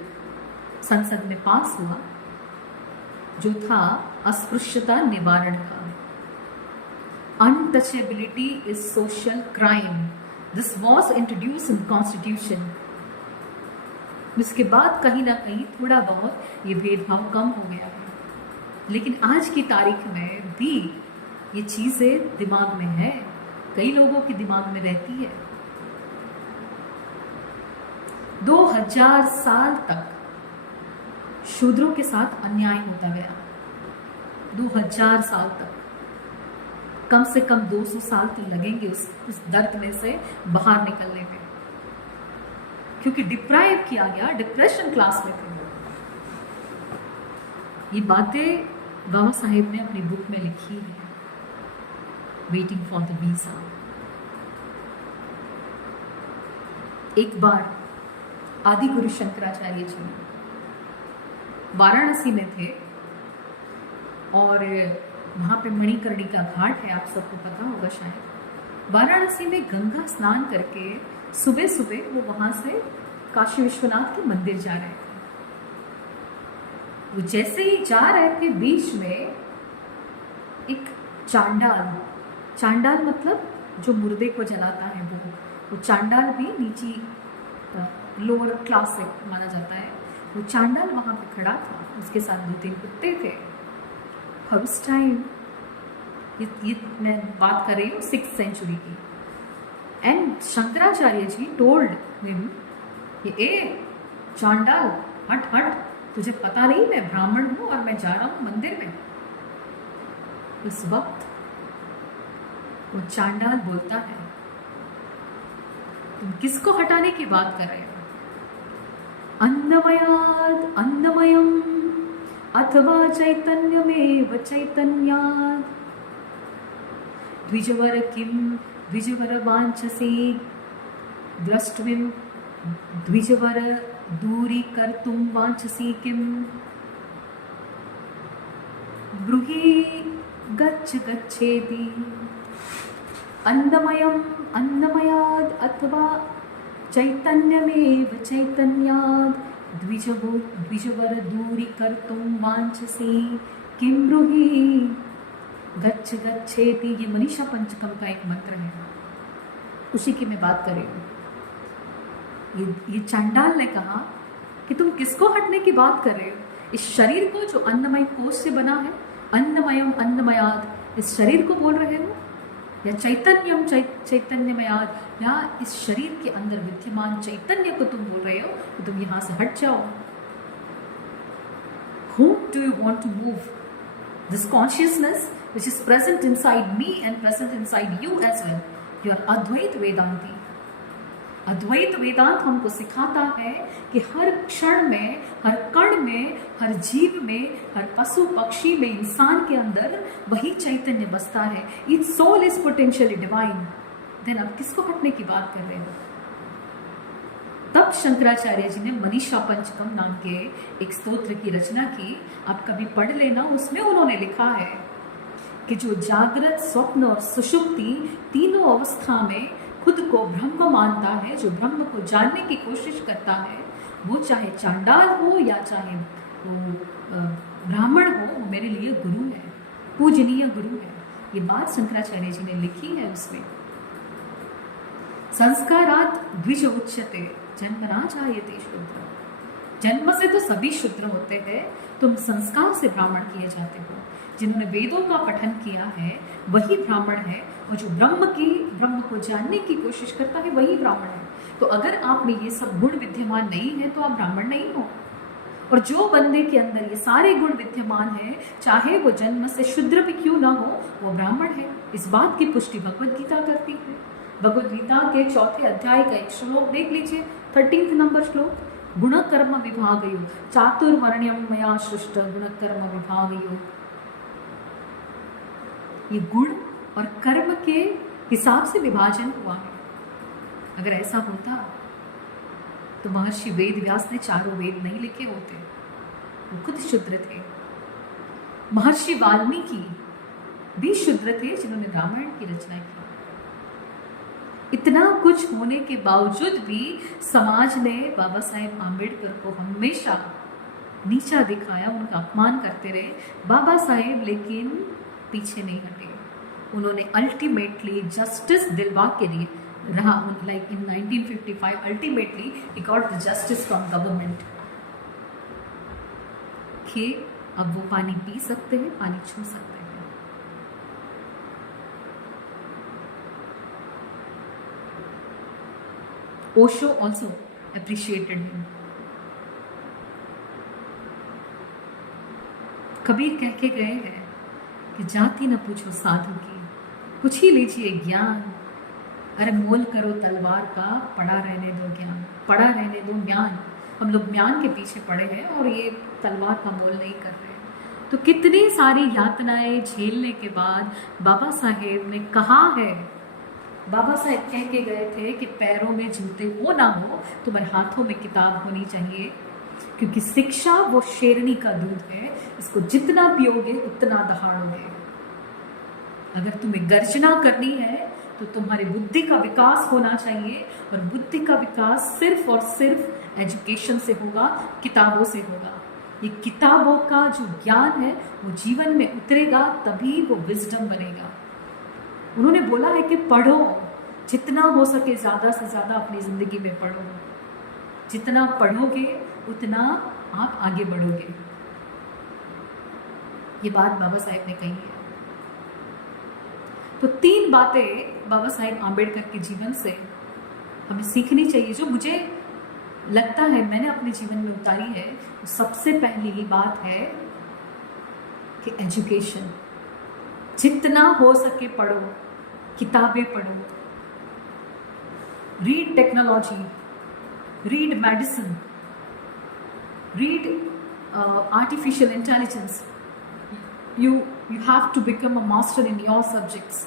संसद में पास हुआ, जो था अस्पृश्यता निवारण का। Untouchability is social crime. This was introduced in Constitution. इसके बाद कहीं ना कहीं थोड़ा बहुत ये भेदभाव कम हो गया है, लेकिन आज की तारीख में भी ये चीजें दिमाग में है, कई लोगों के दिमाग में रहती है। 2000 साल तक शूद्रों के साथ अन्याय होता गया। 2000 साल तक, कम से कम 200 साल तो लगेंगे उस दर्द में से बाहर निकलने में, क्योंकि डिप्राइव किया गया, डिप्रेशन क्लास में थे। ये बातें बाबा साहेब ने अपनी बुक में लिखी है, वेटिंग फॉर द वीजा। एक बार आदि गुरु शंकराचार्य जी वाराणसी में थे, और वहाँ पे मणिकर्णिका घाट है, आप सबको पता होगा शायद। वाराणसी में गंगा स्नान करके सुबह सुबह वो वहाँ से काशी विश्वनाथ के मंदिर जा रहे थे। वो जैसे ही जा रहे थे, बीच में एक चांडाल मतलब जो मुर्दे को जलाता है, वो चांडाल भी नीची लोअर क्लास से माना जाता है। वो चांडाल वहाँ पे खड़ा था, उसके साथ 2-3 कुत्ते थे। और उस टाइम ये मैं बात कर रही हूँ 6th सेंचुरी की। And Shankaracharya ji told him, a chandal, हट हट, तुझे पता नहीं मैं ब्राह्मण हूँ और मैं जा रहा हूँ मंदिर में। उस वक्त वो चांडाल बोलता है, तुम किसको हटाने की बात कर रहे हो? अन्नमयाद अन्नमयम अथवा चैतन्यमेव चैतन्यात् द्विजवर किम द्विजवर वांछसे द्रष्टुं द्विजवर दूरी कर्तुं वांछसि किम ब्रूहि गच्छ गच्छेति अन्नमयम अन्नमयाद अथवा चैतन्यमेव चैतन्यात् द्विजवर दूरी कर्तुं वांछसि किं ब्रूहि गच्छ गच्छेति। ये मनीषा पंचकम का एक मंत्र है, उसी की मैं बात कर रही हूँ। ये चांडाल ने कहा कि तुम किसको हटने की बात कर रहे हो? इस शरीर को जो अन्नमय कोश से बना है, अन्नमयम अन्नमयाद, इस शरीर को बोल रहे हो, या चैतन्यम चैतन्यमयाद, या इस शरीर के अंदर विद्यमान चैतन्य को तुम बोल रहे हो? तो तुम यहां से हट जाओ। do you want to move? This consciousness which is present inside me and present inside you as well. You are Advaita Vedanti. अद्वैत वेदांत हमको सिखाता है कि हर क्षण में, हर कण में, हर जीव में, हर पशु पक्षी में, इंसान के अंदर वही चैतन्य बसता है. Its soul is potentially divine. Then अब किसको हटने की बात कर रहे हो? तब शंकराचार्य जी ने मनीषा पंचकम नाम के एक स्तोत्र की रचना की. आप कभी पढ़ लेना. उसमें उन्होंने लिखा है कि जो जागृत, स्वप्न और सुषुप्ति तीनों अवस्था में खुद को ब्रह्म मानता है, जो ब्रह्म को जानने की कोशिश करता है, वो चाहे चांडाल हो या चाहे वो ब्राह्मण हो, वो मेरे लिए गुरु है, पूजनीय गुरु है. ये बात शंकराचार्य जी ने लिखी है. उसमें संस्कारात द्विज उच्यते जन्मना जायते शूद्र. जन्म से तो सभी शूद्र होते हैं, तुम संस्कार से ब्राह्मण किए जाते हो. जिन्होंने वेदों का पठन किया है वही ब्राह्मण है, और जो ब्रह्म को जानने की कोशिश करता है वही ब्राह्मण है. तो अगर आप में ये सब गुण विद्यमान नहीं है तो आप ब्राह्मण नहीं हो. और जो बंदे के अंदर ये सारे गुण विद्यमान है, चाहे वो जन्म से शूद्र भी क्यों ना हो, वो ब्राह्मण है. इस बात की पुष्टि भगवद गीता करती है. भगवद गीता के 4थे अध्याय का एक श्लोक देख लीजिए, 13 नंबर श्लोक. गुण कर्म विभागयो चातुर्वर्ण्यम मया सृष्ट गुण कर्म विभागयो. ये गुण और कर्म के हिसाब से विभाजन हुआ है. अगर ऐसा होता तो महर्षि वेद व्यास ने 4 वेद नहीं लिखे होते. वो खुद शूद्र थे. महर्षि वाल्मीकि भी शूद्र थे जिन्होंने रामायण की रचना की. इतना कुछ होने के बावजूद भी समाज ने बाबा साहेब आम्बेडकर को हमेशा नीचा दिखाया, उनका अपमान करते रहे. बाबा साहेब लेकिन पीछे नहीं हटे. उन्होंने अल्टीमेटली जस्टिस दिलवा के लिए रहा. Like in 1955 ultimately he got the justice from government कि अब वो पानी पी सकते हैं, पानी छू सकते हैं. Osho also appreciated him. Kabir कह के गए हैं कि जाति न पूछो साधु की, कुछ ही लीजिए ज्ञान. अरे मोल करो तलवार का, पड़ा रहने दो ज्ञान, पड़ा रहने दो ज्ञान. हम लोग ज्ञान के पीछे पड़े हैं और ये तलवार का मोल नहीं कर रहे हैं. तो कितनी सारी यातनाएं झेलने के बाद बाबा साहेब ने कहा है, बाबा साहेब कह के गए थे कि पैरों में जूते हो ना हो, तुम्हारे हाथों में किताब होनी चाहिए, क्योंकि शिक्षा वो शेरनी का दूध है, इसको जितना पियोगे उतना दहाड़ोगे. अगर तुम्हें गर्जना करनी है तो तुम्हारी बुद्धि का विकास होना चाहिए, और बुद्धि का विकास सिर्फ और सिर्फ एजुकेशन से होगा, किताबों से होगा. ये किताबों का जो ज्ञान है वो जीवन में उतरेगा, तभी वो विजडम बनेगा. उन्होंने बोला है कि पढ़ो, जितना हो सके ज़्यादा से ज़्यादा अपनी ज़िंदगी में पढ़ो. जितना पढ़ोगे उतना आप आगे बढ़ोगे. ये बात बाबा साहेब ने कही है. तो 3 बातें बाबा साहेब आम्बेडकर के जीवन से हमें सीखनी चाहिए, जो मुझे लगता है मैंने अपने जीवन में उतारी है. तो सबसे पहली बात है कि एजुकेशन, जितना हो सके पढ़ो, किताबें पढ़ो. Read technology, read medicine, read artificial intelligence. You have to become a master in your subjects.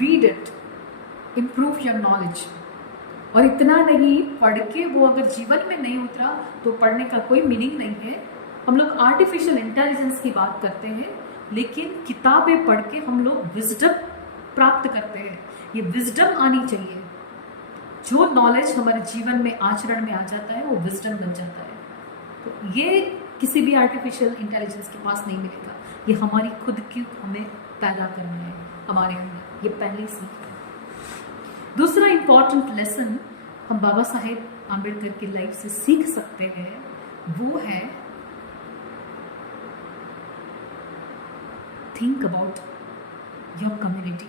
Read it, improve your knowledge. और इतना नहीं, पढ़ के वो अगर जीवन में नहीं उतरा तो पढ़ने का कोई मीनिंग नहीं है. हम लोग आर्टिफिशियल इंटेलिजेंस की बात करते हैं, लेकिन किताबें पढ़ के हम लोग विजडम प्राप्त करते हैं. ये विजडम आनी चाहिए. जो नॉलेज हमारे जीवन में आचरण में आ जाता है वो विजडम बन जाता है. तो ये किसी भी आर्टिफिशियल इंटेलिजेंस के पास नहीं मिलेगा. ये हमारी खुद की हमें पैदा करना है हमारे अंदर. ये पहली सीख है. दूसरा इम्पॉर्टेंट लेसन हम बाबा साहेब आम्बेडकर की लाइफ से सीख सकते हैं, वो है थिंक अबाउट योर कम्युनिटी.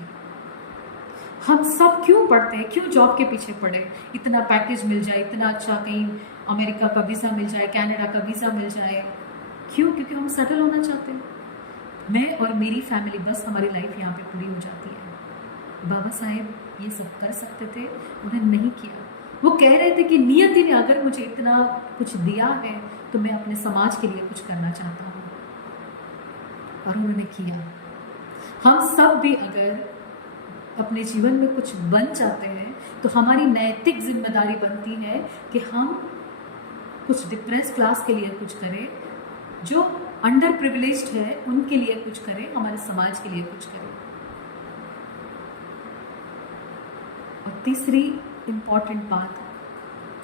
हम सब क्यों पढ़ते हैं, क्यों जॉब के पीछे पड़े? इतना पैकेज मिल जाए, इतना अच्छा कहीं अमेरिका का वीज़ा मिल जाए, कनाडा का वीज़ा मिल जाए, क्यों? क्योंकि हम सेटल होना चाहते हैं। मैं और मेरी फैमिली, बस हमारी लाइफ यहाँ पे पूरी हो जाती है। बाबा साहेब ये सब कर सकते थे, उन्होंने नहीं किया। वो कह रहे थे कि नियति ने अगर मुझे इतना कुछ दिया है तो मैं अपने समाज के लिए कुछ करना चाहता हूँ, और उन्होंने किया। हम सब भी अगर अपने जीवन में कुछ बन जाते हैं तो हमारी नैतिक जिम्मेदारी बनती है कि हम कुछ डिप्रेस क्लास के लिए कुछ करें, जो अंडर प्रिविलेज्ड है उनके लिए कुछ करें, हमारे समाज के लिए कुछ करें। और तीसरी इम्पॉर्टेंट बात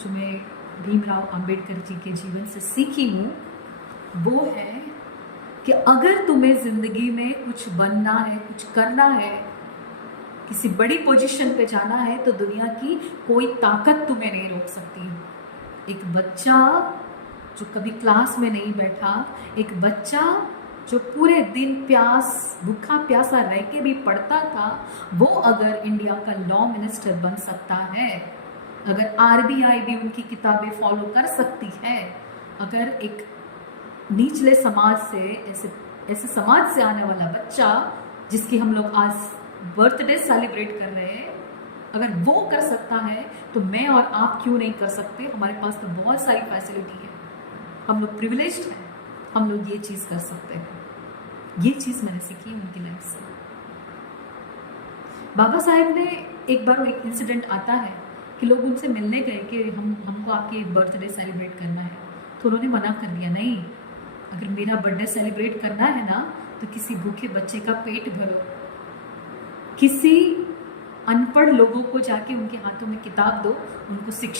जो मैं भीमराव अंबेडकर जी के जीवन से सीखी हूँ वो है कि अगर तुम्हें जिंदगी में कुछ बनना है, कुछ करना है, किसी बड़ी पोजीशन पे जाना है, तो दुनिया की कोई ताकत तुम्हें नहीं रोक सकती। एक बच्चा जो कभी क्लास में नहीं बैठा, एक बच्चा जो पूरे दिन भूखा प्यासा रह के भी पढ़ता था, वो अगर इंडिया का लॉ मिनिस्टर बन सकता है, अगर आरबीआई भी उनकी किताबें फॉलो कर सकती है, अगर एक निचले समाज से, ऐसे समाज से आने वाला बच्चा जिसकी हम लोग आज बर्थडे सेलिब्रेट कर रहे हैं, अगर वो कर सकता है तो मैं और आप क्यों नहीं कर सकते? हमारे पास तो बहुत सारी फैसिलिटी है, हम लोग प्रिविलेज्ड हैं, हम लोग ये चीज़ कर सकते हैं। ये चीज़ मैंने सीखी उनकी लाइफ से। बाबा साहेब ने एक बार एक इंसिडेंट आता है कि लोग उनसे मिलने गए कि हमको आपकी बर्थडे सेलिब्रेट करना है, तो उन्होंने मना कर दिया, नहीं, अगर मेरा बर्थडे सेलिब्रेट करना है ना तो किसी भूखे बच्चे का पेट भरो, किसी अनपढ़ लोगों को जाके उनके हाथों में किताब दो, उनको शिक्षा